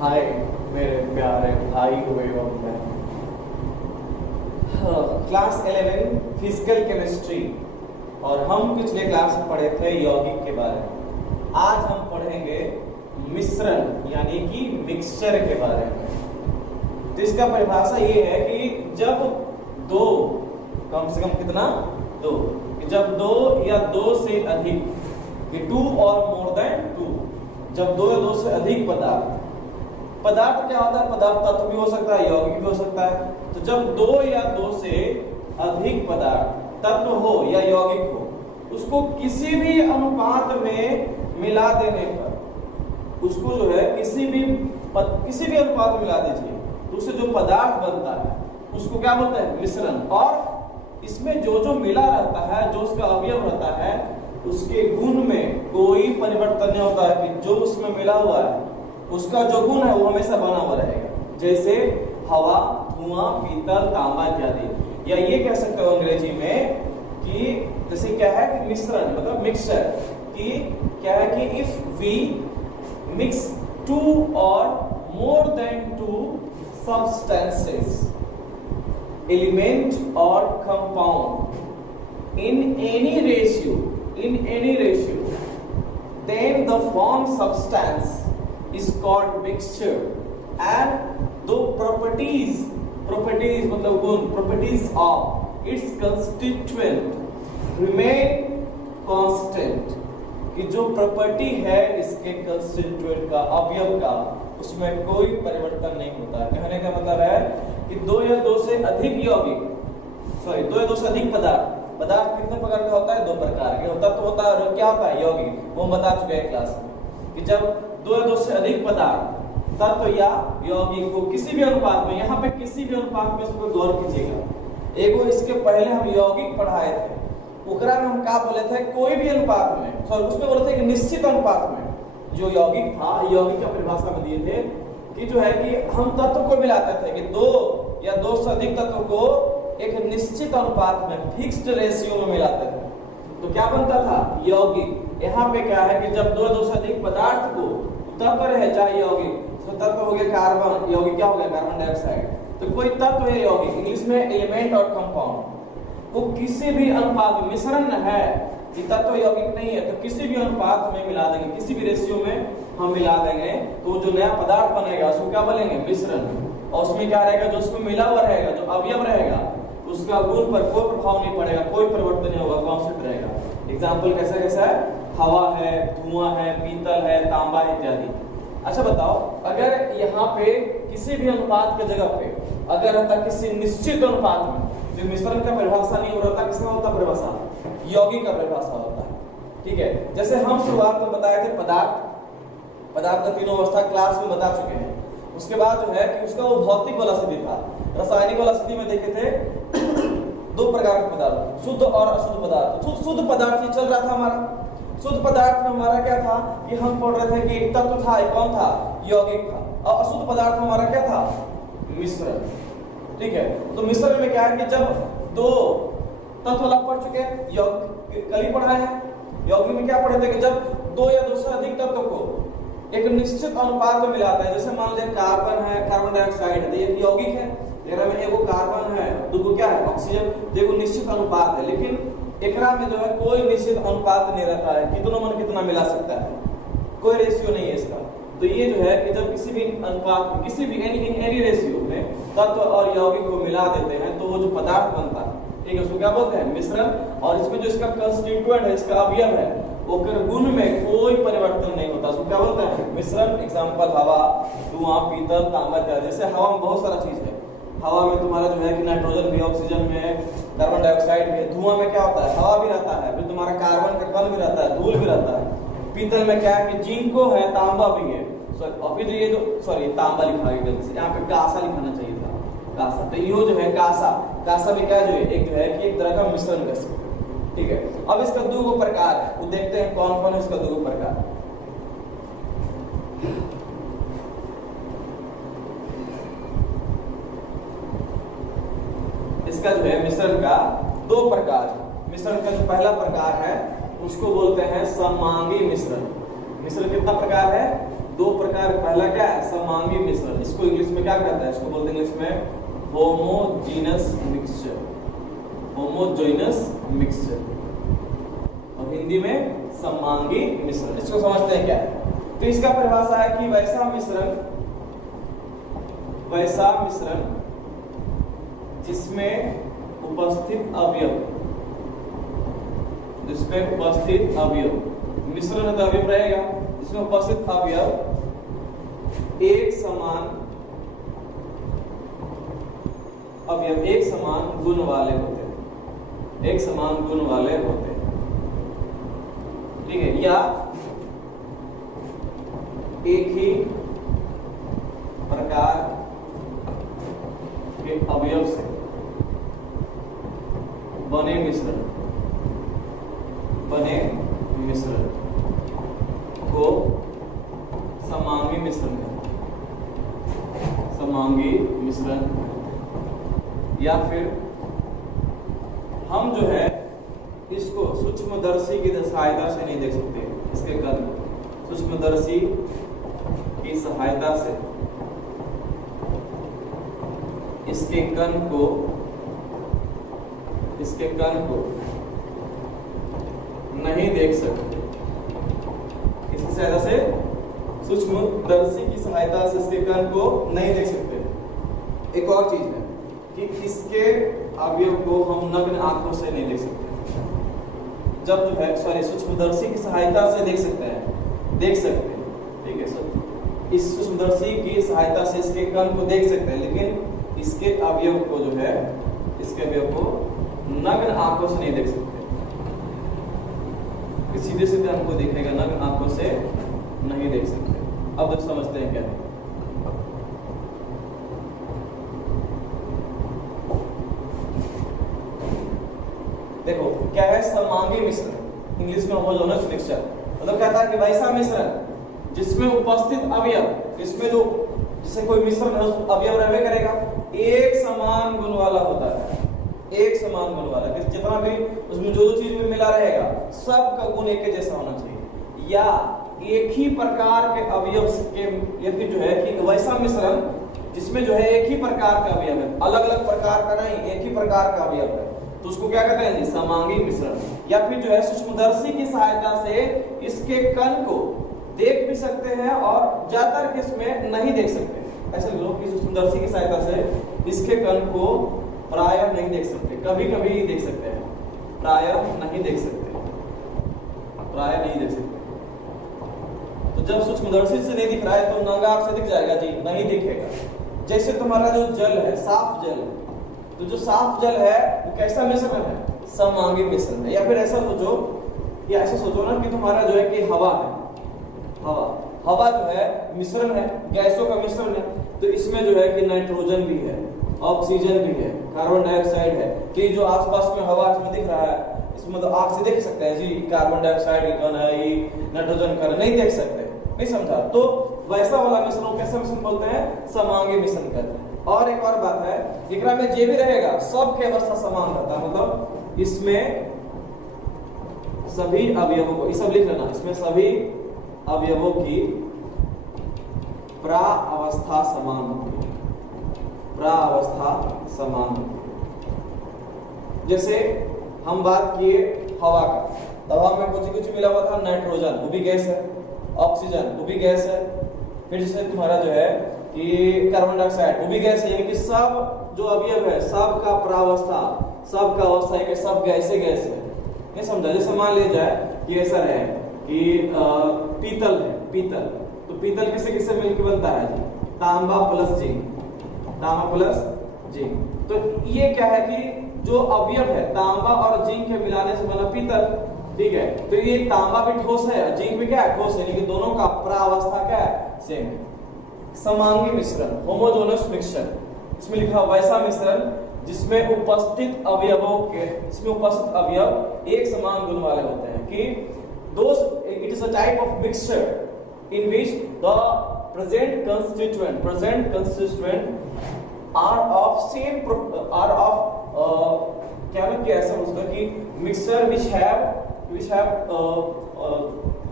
हाय मेरे प्यारे भाई एवं बहन। क्लास 11 फिजिकल केमिस्ट्री और हम पिछले क्लास में पढ़े थे यौगिक के बारे में। आज हम पढ़ेंगे मिश्रण यानी कि मिक्सचर के बारे में। तो इसका परिभाषा ये है कि जब दो, कम से कम कितना, दो, जब दो या दो से अधिक, कि टू और मोर देन टू, जब दो या दो से अधिक पदार्थ क्या होता है? पदार्थ तत्व भी हो सकता है, यौगिक भी हो सकता है। तो जब दो या दो से अधिक पदार्थ तत्व हो या यौगिक हो, उसको किसी भी अनुपात में मिला देने पर, उसको जो है किसी भी अनुपात में मिला दीजिए, तो उससे जो पदार्थ बनता है उसको क्या बोलते हैं? मिश्रण। और इसमें जो जो मिला रहता है, जो उसका अवयव रहता है, उसके गुण में कोई परिवर्तन नहीं होता है कि जो उसमें मिला हुआ है उसका जो गुण है वो हमेशा बना हुआ रहेगा। जैसे हवा, धुआं, पीतल, तांबा इत्यादि। या ये कह सकते हो अंग्रेजी में कि जैसे क्या है कि मिश्रण मतलब मिक्सचर, कि क्या है कि इफ वी मिक्स टू और more than two substances, element or compound in any ratio, then the formed substance is called mixture. And the properties मतलब गुण, properties of its constituent remain constant, कि जो property है इसके constituent का, अवयव का, उसमें कोई परिवर्तन नहीं होता। कहने का मतलब है कि दो या दो से अधिक यौगिक, दो या दो से अधिक पदार्थ कितने प्रकार का होता है? दो प्रकार के होता तो होता है। क्या होता है? यौगिक। वो हम बता चुके हैं क्लास में कि जब दो या दो से अधिक पदार्थ तत्व या यौगिक को किसी भी अनुपात में, यहाँ पे किसी भी अनुपात में इसको गौर कीजिएगा। एगो इसके पहले हम यौगिक पढ़ाए थे, उकरा में हम क्या बोले थे? कोई भी अनुपात में, उसमें बोले थे कि निश्चित अनुपात में जो यौगिक था, यौगिक का परिभाषा में दिए थे कि जो है कि हम तत्व को मिलाते थे कि दो या दो से अधिक तत्व को एक निश्चित अनुपात में, फिक्स्ड रेशियो में मिलाते थे, तो क्या बनता था? यौगिक। यहाँ पे क्या है कि जब दो या दो से अधिक पदार्थ को, तत्व है चाहे यौगिक, तो तत्व हो गया कार्बन, यौगिक क्या हो गया? Carbon dioxide. तो कोई तत्व है यौगिक, इंग्लिश में एलिमेंट और कंपाउंड, वो किसी भी अनुपात में, मिश्रण है कि तत्व यौगिक नहीं है, तो किसी भी अनुपात में मिला देंगे, किसी भी रेशियो में हम मिला देंगे, तो जो नया पदार्थ बनेगा उसको क्या बोलेंगे? मिश्रण। और उसमें क्या रहेगा? जो उसमें मिला हुआ रहेगा, जो अवयव रहेगा, उसका गुण पर कोई प्रभाव नहीं पड़ेगा, कोई परिवर्तन नहीं होगा, कांस्टेंट रहेगा। एग्जाम्पल कैसा है? हवा है, धुआं है, पीतल है, तांबा इत्यादि। अच्छा बताओ, अगर यहाँ पे किसी भी अनुपात के जगह पे अगर रहता किसी निश्चित अनुपात में, तो मिश्रण का परिभाषा नहीं हो रहा था, किसका होता परिभाषा? यौगिक का परिभाषा होता है। ठीक है, जैसे हम शुरुआत में बताए थे पदार्थ का तीनों अवस्था क्लास में बता चुके हैं। उसके बाद जो है कि उसका वो भौतिक वाला स्थिति था। रासायनिक वाला स्थिति में देखे थे दो प्रकार के पदार्थ, शुद्ध और अशुद्ध पदार्थ। शुद्ध पदार्थ ही चल रहा था हमारा। शुद्ध पदार्थ में हमारा क्या था कि हम पढ़ रहे थे कि एक तत्व था, एक कौन था? यौगिक था। और अशुद्ध पदार्थ में हमारा क्या था? मिश्रण। ठीक है, तो मिश्रण में क्या है कि जब दो तत्व अलग पढ़ चुके हैं, कल ही पढ़ा है। यौगिक में क्या पढ़े थे कि जब दो या दो से अधिक तत्व को एक निश्चित अनुपात में मिलाता है, जैसे मान लीजिए कार्बन है, कार्बन डाइऑक्साइड है, तो ये यौगिक है, तेरा में एगो कार्बन है, दूसरा क्या है? ऑक्सीजन। देखो निश्चित अनुपात है, लेकिन एकरा में जो है कोई निश्चित अनुपात नहीं रहता है, कितना मन कितना मिला सकता है, कोई रेशियो नहीं है इसका। तो ये जो है कि जब किसी भी अनुपात में, किसी भी एनी रेशियो में तत्व और यौगिक को मिला देते हैं, तो वो जो पदार्थ बनता है, ठीक है, उसको क्या बोलते हैं? मिश्रण। और इसमें जो इसका कंस्टिट्यूएंट है, इसका अवयव है, वो गुण में कोई परिवर्तन नहीं होता, उसको क्या बोलते हैं? मिश्रण। एग्जांपल हवा, धुआं, पीतल, तांबा इत्यादि। जैसे हवा में बहुत सारा चीज है। हवा में तुम्हारा जो है कि नाइट्रोजन भी, ऑक्सीजन भी है, कार्बन डाइऑक्साइड भी है। धुआं में क्या होता है? हवा भी रहता है, फिर तुम्हारा कार्बन का कण भी रहता है, धूल भी रहता है। पीतल में क्या है कि जिंको है, तांबा भी है। और फिर ये जो तांबा लिखा है गलती से, यहाँ पे कासा लिखाना चाहिए था, कासा। तो ये जो है कासा में क्या जो है एक जो है कि एक तरह का मिश्रण कर सकते हैं। ठीक है, अब इसका दो प्रकार है, वो देखते हैं कौन कौन है इसका दो प्रकार। इसका जो है मिश्रण का दो प्रकार है। मिश्रण का जो पहला प्रकार है उसको बोलते हैं समांगी मिश्रण। मिश्रण कितना प्रकार है? दो प्रकार, पहला क्या है समांगी मिश्रण, इसको इंग्लिश में क्या कहते हैं, इसको बोलते हैं इंग्लिश में होमोजीनस मिक्सचर, होमोजेनस मिक्सचर, और हिंदी में समांगी मिश्रण। इसको समझते हैं क्या है। तो इसका परिभाषा है कि वैसा मिश्रण जिसमें उपस्थित अवयव, मिश्रण में तो अवयव रहेगा, जिसमें उपस्थित अवयव एक समान गुण वाले होते हैं, एक समान गुण वाले होते हैं, ठीक है, या एक ही प्रकार के अवयव से बने मिश्रण को समांगी मिश्रण, या फिर हम जो है इसको सूक्ष्मदर्शी की सहायता से नहीं देख सकते, इसके कण सूक्ष्मदर्शी की सहायता से इसके कण को नहीं देख सकते, इसकी सहायता से सूक्ष्मदर्शी की सहायता से इसके कण को नहीं देख सकते। एक और चीज है कि इसके अवयव को हम नग्न आंखों से नहीं देख सकते, जब जो है सूक्ष्मदर्शी की सहायता से देख सकते हैं, ठीक है, इस सूक्ष्मदर्शी की सहायता से इसके कण को देख सकते हैं, लेकिन इसके अवयव को जो है, इसके अवयव को नग्न आंखों से नहीं देख सकते, सीधे सीधे हमको दिखेगा, नग्न आंखों से नहीं देख सकते। अब तक समझते हैं क्या है। देखो क्या है समांगी मिश्रण, इंग्लिश में होमोजेनस मिक्सचर, मतलब कहता है कि वैसा मिश्रण जिसमें उपस्थित अवयव, इसमें जो जैसे कोई मिश्रण है अवयव रहने करेगा, एक समान गुण वाला होता है, एक समान गुण वाला, कि जितना भी उसमें जो चीज में मिला रहेगा सबका गुण एक जैसा होना चाहिए, या एक ही प्रकार के अवयव के, या फिर जो है कि वैसा मिश्रण जिसमें जो है एक ही प्रकार का अवयव है, अलग अलग प्रकार का नहीं, एक ही प्रकार का अवयव है, तो उसको क्या कहते हैं जी, समांगी मिश्रण। या फिर जो है सूक्ष्मदर्शी की सहायता से इसके कण को देख भी सकते हैं और ज्यादातर केस में नहीं देख सकते। ऐसे लोग की सूक्ष्मदर्शी की सहायता से इसके कण को प्रायः नहीं देख सकते, कभी कभी देख सकते हैं, प्रायः नहीं देख सकते। तो जब सूक्ष्मदर्शी से नहीं दिख रहा है तो नंगा आंख से दिख जाएगा जी, नहीं दिखेगा। जैसे तुम्हारा जो जल है, साफ जल, तो जो साफ जल है वो कैसा मिश्रण है, समांगी मिश्रण है। या फिर ऐसा सोचो ना कि तुम्हारा जो है कि हवा है, हवा जो है मिश्रण है, गैसों का मिश्रण है, तो इसमें जो है कि नाइट्रोजन भी है, ऑक्सीजन भी है, कार्बन डाइऑक्साइड है, कि जो आसपास में हवा में दिख रहा है, इसमें तो आंख से देख सकते हैं जी, कार्बन डाइऑक्साइड कण है, नाइट्रोजन कण, नहीं देख सकते, नहीं समझा। तो वैसा वाला मिश्रण कैसा मिश्रण बोलते हैं, समांगी मिश्रण कहते हैं। और एक और बात है, एकरा में जे भी रहेगा सबके अवस्था समान रहता है, मतलब इसमें सभी अवयवों को, ये सब लिख लेना, इसमें सभी अवयवों की प्रावस्था समान होती है, प्रावस्था समान होती है। जैसे हम बात किए हवा का, हवा में कुछ मिला हुआ था, नाइट्रोजन वो भी गैस है, ऑक्सीजन वो भी गैस है, फिर जैसे तुम्हारा जो है कि कार्बन डाइऑक्साइड वो भी गैस है, यानी कि सब जो अवयव है सबका प्रावस्था, सबका अवस्था है कि सब गैसे गैस है, नहीं समझा। जैसे मान लिया जाए कि ऐसा है कि पीतल है, पीतल, तो पीतल किससे किससे मिलकर बनता है जी, तांबा प्लस जिंक, तांबा प्लस जिंक। तो ये क्या है कि जो अवयव है तांबा और जिंक के मिलाने से बना पीतल, ठीक है। तो ये तांबा भी ठोस है, जिंक भी क्या है, ठोस है, लेकिन दोनों का प्रावस्था क्या है, सेम है। समांगी मिश्रण, होमोजेनस मिक्सचर, इसमें लिखा वैसा मिश्रण जिसमें उपस्थित अवयवों के, इसमें उपस्थित अवयव एक समान गुण वाले होते हैं, कि it is a type of mixture in which the present constituent are of same क्या ना कि ऐसा उसका कि mixture which have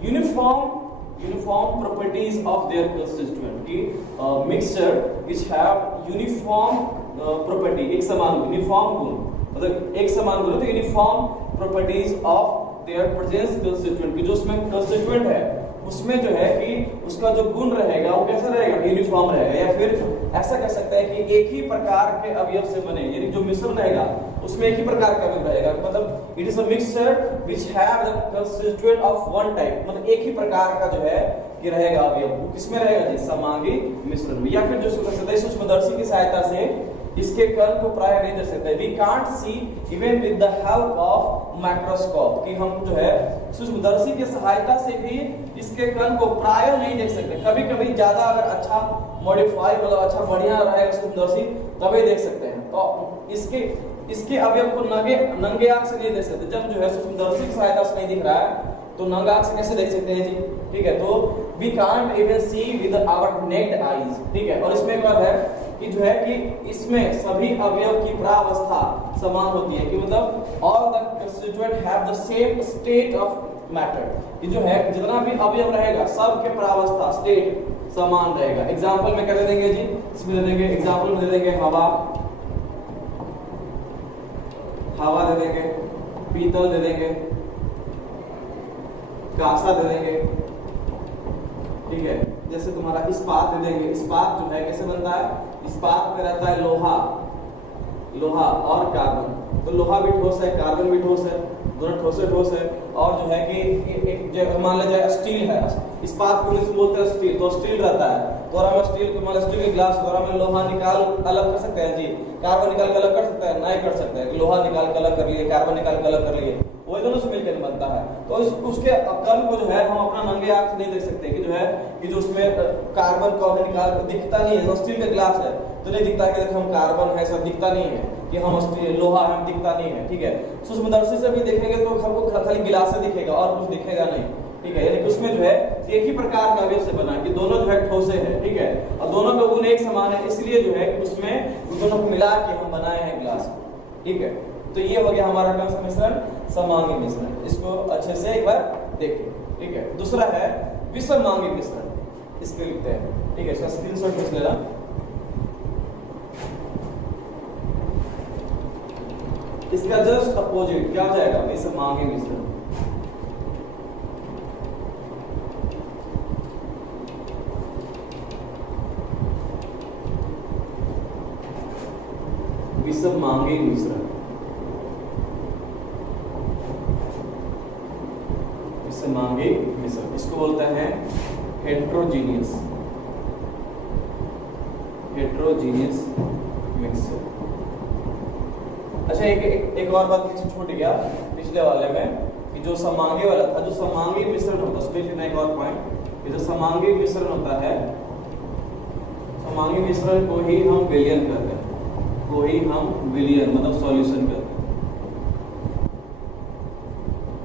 uniform uniform properties of their constituent की mixture which have uniform property, एक समान यूनिफॉर्म गुण, मतलब एक समान गुण तो uniform properties of their presence constituent की जो उसमें कंस्टिट्यूएंट है उसमें जो है कि उसका जो गुण रहेगा वो कैसा रहेगा, यूनिफॉर्म रहेगा, या फिर ऐसा कह सकते हैं कि एक ही प्रकार के अवयव से बने, यानी जो मिश्रण रहेगा उसमें एक ही प्रकार का अवयव रहेगा, मतलब it is a mixture which have the constituent of one type, मतलब एक ही प्रकार का जो है कि रहेगा अवयव, वो किसमें रहेगा जी, समांगी मिश्रण में। या फिर जो सूक्ष्मदर्शी की सहायता से इसके कण को प्राय नहीं देख सकते, we can't see even with the help of microscope, कि हम जो है सूक्ष्मदर्शी की सहायता से भी इसके कण को प्राय नहीं देख सकते, कभी कभी ज्यादा अगर अच्छा मॉडिफाई मतलब अच्छा बढ़िया रहेगा सूक्ष्मदर्शी तभी देख सकते हैं। तो इसके अवयव को नंगे आंख से नहीं देख सकते, जब जो है सूक्ष्मदर्शी की सहायता से नहीं दिख रहा है तो नंगे आंख से कैसे देख सकते हैं जी, ठीक है। तो we can't even see with our naked eyes, ठीक है। और इसमें एक बात है कि जो है कि इसमें सभी अवयव की प्रावस्था समान होती है, कि मतलब all the constituent have the same state of matter, कि जो है जितना भी अवयव रहेगा सब के प्रावस्था स्टेट समान रहेगा। एग्जांपल में क्या दे देंगे जी, इसमें दे देंगे एग्जांपल में दे देंगे हवा दे देंगे, पीतल दे देंगे, कांसा दे देंगे, ठीक है। जैसे तुम्हारा इस्पात दे देंगे, इस्पात जो है कैसे बनता है, इस्पात में रहता है लोहा और कार्बन, तो लोहा भी ठोस है कार्बन भी ठोस है, दोनों ठोसे ठोस है। और जो है कि एक मान लिया जाए स्टील है, इस्पात को इंग्लिश में बोलते हैं स्टील, तो स्टील रहता है, थोड़ा में स्टील को मान स्टील के ग्लास थोड़ा में लोहा निकाल अलग कर सकते हैं जी, कार्बन निकाल के अलग कर सकते हैं, नहीं कर सकते हैं, लोहा निकाल के अलग कर लिए, कार्बन निकाल के अलग कर लिए, वो दोनों से मिलकर बनता है। तो उसके कण को जो है हम अपना नंगे आंख से नहीं देख सकते, कि जो है कि जो उसमें कार्बन को निकाल दिखता नहीं है, स्टील का ग्लास है तो नहीं दिखता कि हम कार्बन है सब दिखता नहीं है, कि हम लोहा है दिखता नहीं है, ठीक है। सूक्ष्मदर्शी से भी देखेंगे तो हमको खाली गिलास से दिखेगा और कुछ दिखेगा नहीं, ठीक है। यानी कि उसमें जो है एक ही प्रकार का अवयव से बना है, कि दोनों जो है ठोसे हैं, ठीक है, और दोनों का गुण एक समान है, इसलिए जो है उसमें दोनों को मिला के हम बनाए हैं ग्लास, ठीक है। तो ये हो गया हमारा कौन सा मिश्रण, समांगी मिश्रण, इसको अच्छे से एक बार देखिए, ठीक है। दूसरा है विषमांगी मिश्रण, इसको लिखते हैं, ठीक है, इसका स्क्रीनशॉट ले लेना। इसका जस्ट अपोजिट क्या हो जाएगा, विषमांगी मिश्रण। विषमांगी मिश्रण, विषमांगी मिश्रण, इसको बोलते हैं हेट्रोजीनियस मिक्सचर। अच्छा एक और बात पीछे छूट गया पिछले वाले में, कि जो समांगी वाला था, जो समांगी मिश्रण होता है उसमें लिखना एक और पॉइंट, कि जो समांगी मिश्रण होता है, समांगी मिश्रण को ही हम विलयन करते हैं, को ही हम विलयन मतलब सॉल्यूशन करते हैं।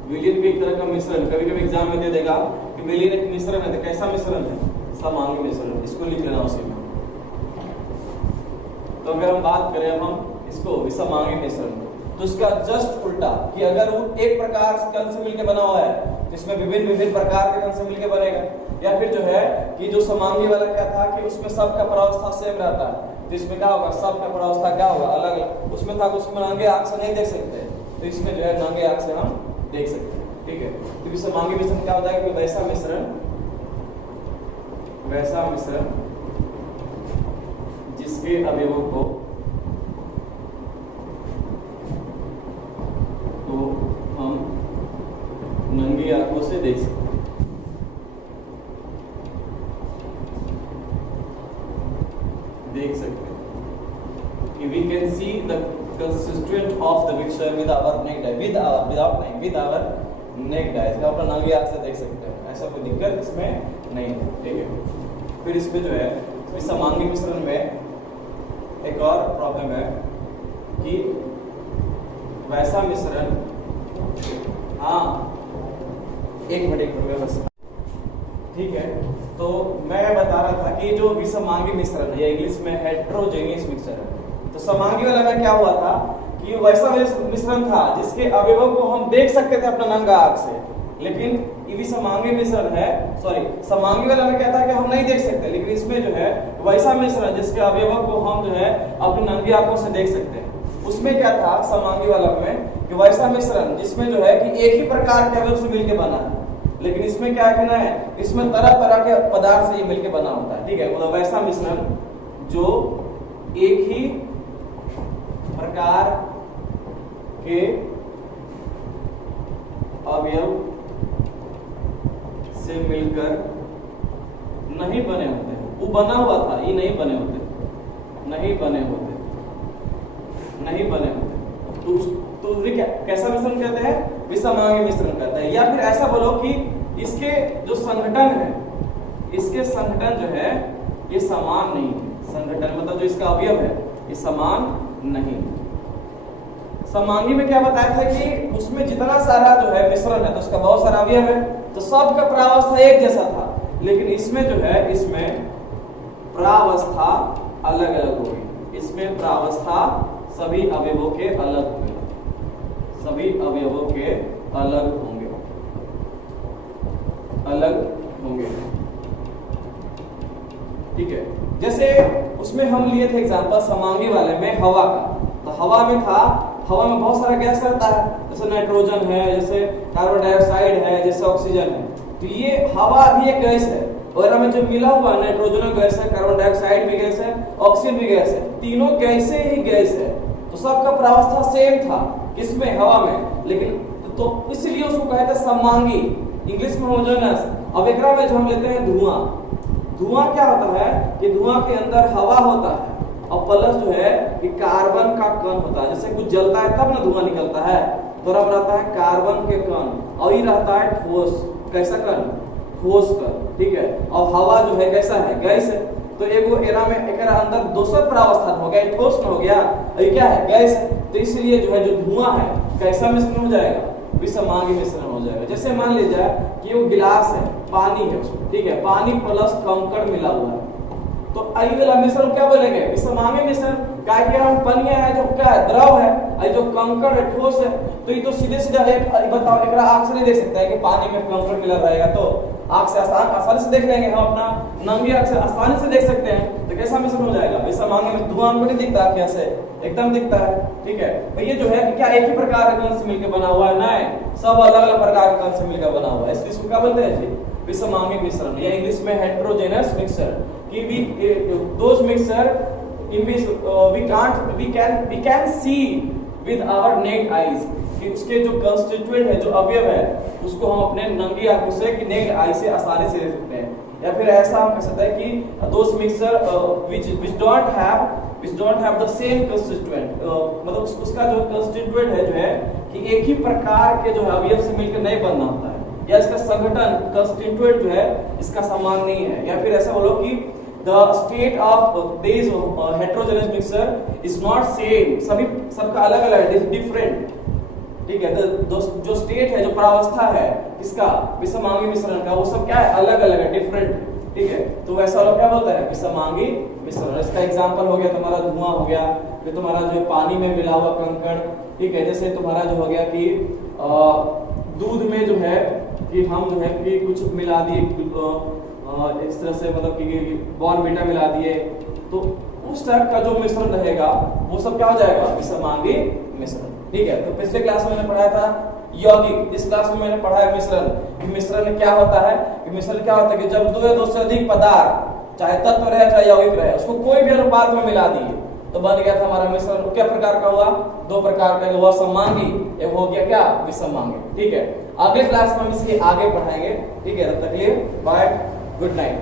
विलयन भी एक तरह का मिश्रण, कभी कभी एग्जाम में दे देगा कि विलयन एक मिश्रण है, तो कैसा मिश्रण है, समांगी मिश्रण, इसको लिख लेना उसी में। तो अगर हम बात करें हम इसको विषमांगी मिश्रण, तो इसका जस्ट उल्टा, कि अगर वो एक प्रकार कण से मिलकर बना हुआ है तो इसमें विभिन्न प्रकार के कण से मिलकर बनेगा, या फिर जो है कि जो समांगी वाला क्या था कि उसमें सबका प्रावस्था सेम रहता है, तो इसमें क्या होगा, सबका प्रावस्था क्या होगा, अलग अलग। उसमें था उसमें नंगे आंख से नहीं देख सकते, तो इसमें जो है नंगे आंख से हम देख सकते हैं, ठीक है। तो विषमांगी मिश्रण क्या होता है कि वैसा मिश्रण जिसके अवयवों को हम नंगी आंखों से देख सकते हैं, कि we can see the constituent of the mixture with our naked eye, with our naked eye, इसका अपना नंगी आंख से देख सकते हैं, ऐसा कोई दिक्कत इसमें नहीं है, ठीक है। फिर इसमें जो है विषमांगी मिश्रण में एक और प्रॉब्लम है कि वैसा मिश्रण, हाँ एक मिनट ठीक है। तो मैं बता रहा था कि जो विषमांगी मिश्रण है, इंग्लिश में हेट्रोजेनियस मिक्सचर है, तो समांगी वाला में क्या हुआ था कि वैसा मिश्रण था जिसके अवयवों को हम देख सकते थे अपना नंगा आंख से, लेकिन ये भी समांगी मिश्रण है, सॉरी समांगी वाला में क्या था कि हम नहीं देख सकते, लेकिन इसमें जो है वैसा मिश्रण जिसके अवयवों को हम जो है अपनी नंगी आंखों से देख सकते हैं। उसमें क्या था समांगी वाला में कि वैसा मिश्रण जिसमें जो है कि एक ही प्रकार के अवयव से मिलकर बना है, लेकिन इसमें क्या कहना है, इसमें तरह तरह के पदार्थ से ये मिलकर बना होता है। ठीक है, मतलब वैसा मिश्रण जो एक ही प्रकार के अवयव से मिलकर नहीं बने होते, वो बना हुआ था, ये नहीं बने होते, नहीं बने होते, नहीं बने होते। तो कैसा मिश्रण कहते हैं, विषमांगी मिश्रण कहते हैं। या फिर ऐसा बोलो कि इसके जो संघटन है, इसके संघटन जो है ये समान नहीं है। संघटन मतलब जो इसका अवयव है ये समान नहीं। समांगी में क्या बताया था कि उसमें जितना सारा जो है मिश्रण है तो उसका बहुत सारा अवयव है, तो सबका प्रावस्था एक जैसा था, लेकिन इसमें जो है इसमें प्रावस्था अलग अलग होगी। इसमें प्रावस्था सभी अवयवों के अलग होंगे, सभी अवयवों के अलग होंगे, अलग होंगे। ठीक है, जैसे उसमें हम लिए थे एग्जांपल समांगी वाले में हवा का, तो हवा में था, हवा में बहुत सारा गैस रहता है, जैसे नाइट्रोजन है, जैसे कार्बन डाइऑक्साइड है, जैसे ऑक्सीजन है। तो ये हवा भी एक गैस है, और में जो मिला हुआ नाइट्रोजन गैस है, कार्बन डाइऑक्साइड भी गैस है, ऑक्सीजन भी गैस है, तीनों गैसे ही गैस है। तो सबका प्रावस्था सेम था, किसमें, हवा में, लेकिन तो इसलिए उसको कहते हैं समांगी, इंग्लिश में होमोजेनस। अब एक में जो हम लेते हैं धुआं, धुआं क्या होता है कि धुआं के अंदर हवा होता है और प्लस जो है कि कार्बन का कण होता है। जैसे कुछ जलता है तब ना धुआं निकलता है, तो अब रहता है कार्बन के कण, और ये रहता है ठोस, कैसा कण, ठोस कण। ठीक है, और हवा जो है कैसा है, गैस है। तो एगो एरा में एक अंदर दोसर प्रावस्था हो गया, ठोस न हो गया, और ये क्या है, गैस है। तो इसलिए जो है जो धुआं है कैसा मिश्रण हो जाएगा, विषमांगी मिश्रण हो जाएगा। जैसे मान लीजिए कि वो गिलास है, पानी है उसमें, ठीक है, पानी प्लस कंकड़ मिला हुआ है, तो आई वाला मिश्रण क्या बोलेंगे, विषमांगी मिश्रण। क्या कि हम पनिया है जो क्या है, द्रव है, और जो कंकड़ है ठोस है, तो ये तो सीधे सीधे बताओ, एक आंख से नहीं देख सकता है कि पानी में कंकड़ मिला रहेगा, तो आंख से आसानी से देख लेंगे, हम अपना नंगी आंख से आसानी से देख सकते हैं। तो कैसा मिश्रण हो जाएगा, विषमांगी में धुआं को नहीं दिखता कैसे, एकदम दिखता है। ठीक है, तो ये जो है क्या एक ही प्रकार के कण से मिलकर बना हुआ है, नहीं, सब अलग अलग प्रकार के कण से मिलकर बना हुआ है, इसको क्या बोलते हैं जी, विषमांगी मिश्रण, या इंग्लिश में हेटेरोजेनस मिक्सचर। कि those mixture in which we can see with our naked eyes, कि उसके जो कंस्टिट्यूएंट है, जो अवयव है, उसको हम अपने नंगी आंखों से कि नेक्ड आई से आसानी से देख सकते हैं। या फिर ऐसा हम कह सकते हैं कि those mixture which don't have the same constituent, मतलब उसका जो कंस्टिट्यूएंट है जो है कि एक ही प्रकार के जो है अवयव से मिलकर नहीं बनना होता है, या इसका संगठन कंस्टिट्यूएंट जो है इसका समान नहीं है। या फिर ऐसा बोलो कि the state of this heterogeneous mixture is not same, सभी सबका अलग अलग है, डिफरेंट। ठीक है, तो जो स्टेट है, जो प्रावस्था है इसका विषमांगी मिश्रण का, वो सब क्या है, अलग अलग है, डिफरेंट। ठीक है, तो वैसा वाला क्या बोलता है, विषमांगी मिश्रण। इसका एग्जांपल हो गया तुम्हारा धुआं हो गया, फिर तुम्हारा जो पानी में मिला हुआ कंकड़। ठीक है, जैसे तुम्हारा जो हो गया कि दूध में जो है कि हम जो है कि कुछ मिला दिए, इस तरह से मतलब कि बॉर्नविटा मिला दिए, तो उस टाइप का जो मिश्रण रहेगा वो सब क्या हो जाएगा, विषमांगी मिश्रण। ठीक है, तो पिछले क्लास में मैंने पढ़ाया था यौगिक, इस क्लास में मैंने पढ़ाया मिश्रण। मिश्रण में क्या होता है, मिश्रण क्या होता है कि जब दो या दो से अधिक पदार्थ, चाहे तत्व रहे चाहे यौगिक रहे, उसको कोई भी अनुपात में मिला दिए तो बन गया था हमारा मिश्रण। क्या प्रकार का हुआ, दो प्रकार का हुआ, समांगी, एक हो गया क्या, विषमांगी। ठीक है, अगले क्लास में हम इसके आगे पढ़ाएंगे। ठीक है, तब तक के लिए बाय, गुड नाइट।